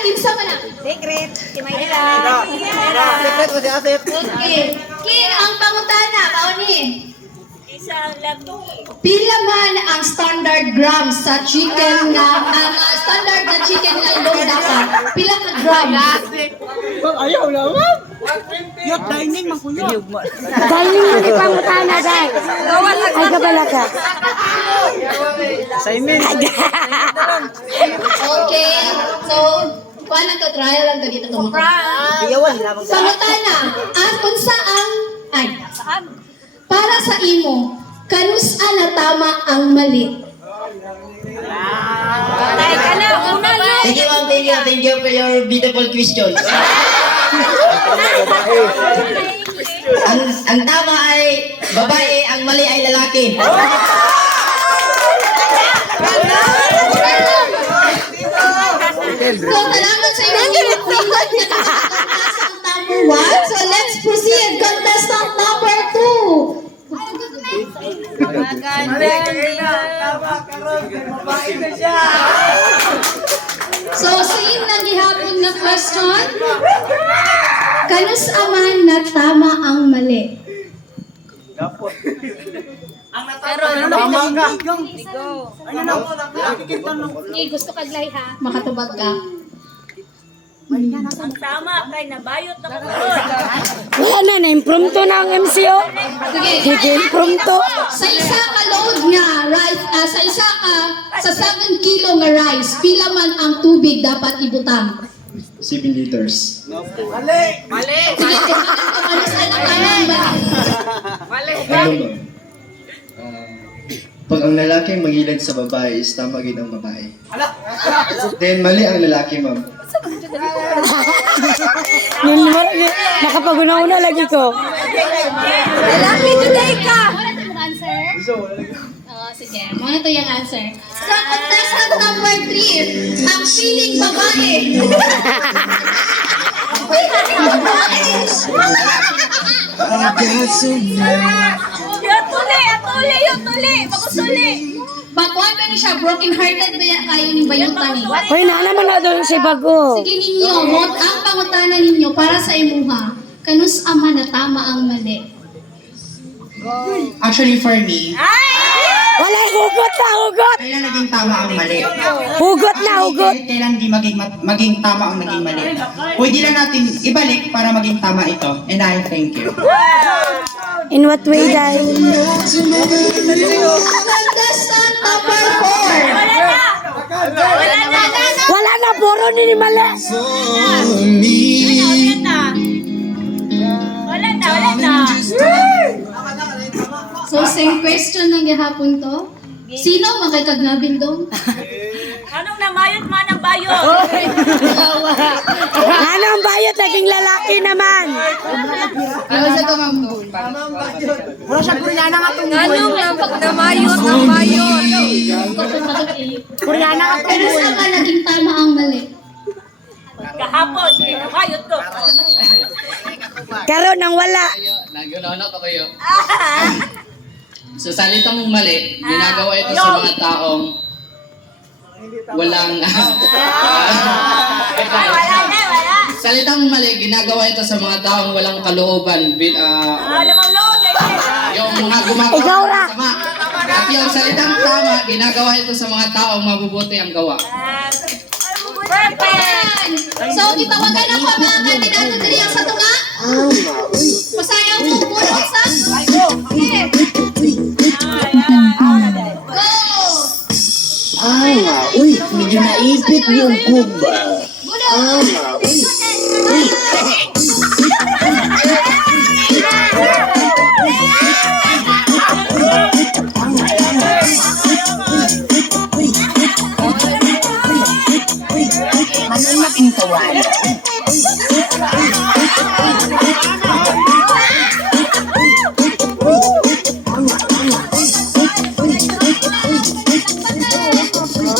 kinsa man na? Secret. Si Mayla. Secret mo si Asep. Okay. King ang pangutana, kauni. Isang lato. Pila man ang standard grams sa chicken nga standard na chicken nga ilong dapat? Pila ka grams? Ayaw naman. Yot, dining man kuyo. Dining mo ni pangutana, day. Ay, kabala ka. Assignment. Okay. So, kuha na to, trial lang to dito to. Iyawan lamang sa. Pangutana, unsa ang para sa imo, kanusa na tama ang mali? Ay, kana, una na. Thank you, ma'am. Thank you for your beautiful questions. ang tama ay babae, ang mali ay lalaki. So, salamat sa inyo. Number 1. So, let's proceed. Contestant number 2. So, same na gihapon na question. Kanus aman na tama ang mali? Tama ka. Sige, gusto kag lay ha. Makatubag ka. Ang tama kay nabayot na ko. Wala na, na-impromptu na ang MCO. Sige. Impromptu. Sa isa ka load nga rice, sa 7 kilo nga rice, pila man ang tubig dapat ibutang? 7 liters. Sige, ano sa alam ba? Ano ba? Pag ang lalaki magilad sa babae, is tama gid ang babae. Then mali ang lalaki, ma'am. Nakapag-una-una lagi ko. Lalaki today ka. Wala tayong answer? Sige, muna to yung answer. So, contestant number 3, ang feeling babae. Yung tuli. Pag-usuli. Bakuan ba ni siya? Broken hearted ba kayo ni bayutan ni? Hoy, na naman na doon si Bago. Sige ninyo, ang pangutana ninyo para sa imuha, kanus ama na tama ang mali? Actually, for me, Wala, hugot na, hugot. kailan naging tama ang mali? Hugot na, hugot. Kailan di maging tama ang naging mali? Pwede lang natin ibalik para maging tama ito. And I thank you. In what way, Day? Contestant number 4. Wala na, puro ni mali. Wala na. So, same question ng gihapon to. Sino makikagnabil dong? Anong namayot man ang bayot? Ano ang bayot, naging lalaki naman. Ano sa to, ma'am? Wala siya kuryana nga itong Anong namayot ang bayot? kuryana nga itong Kanus ama naging tama ang mali? Kahapon, namayot ko. Karon nang wala. Nag-una pa kayo. Sa salitang mali, ginagawa ito sa mga taong walang... Wala. Salitang mali, ginagawa ito sa mga taong walang kalooban. Alam mo, Lord. Yung mga gumagawa Ikaw na. ng sama. At yung salitang tama, ginagawa ito sa mga taong mabubuti ang gawa. Perfect. So, gitawagan ako ang mga kandidato diri ang sa tunga. Masayaw mo puno sa. Okay. Go! Uy, medyo naipit yung kuba. Ano na pintawan?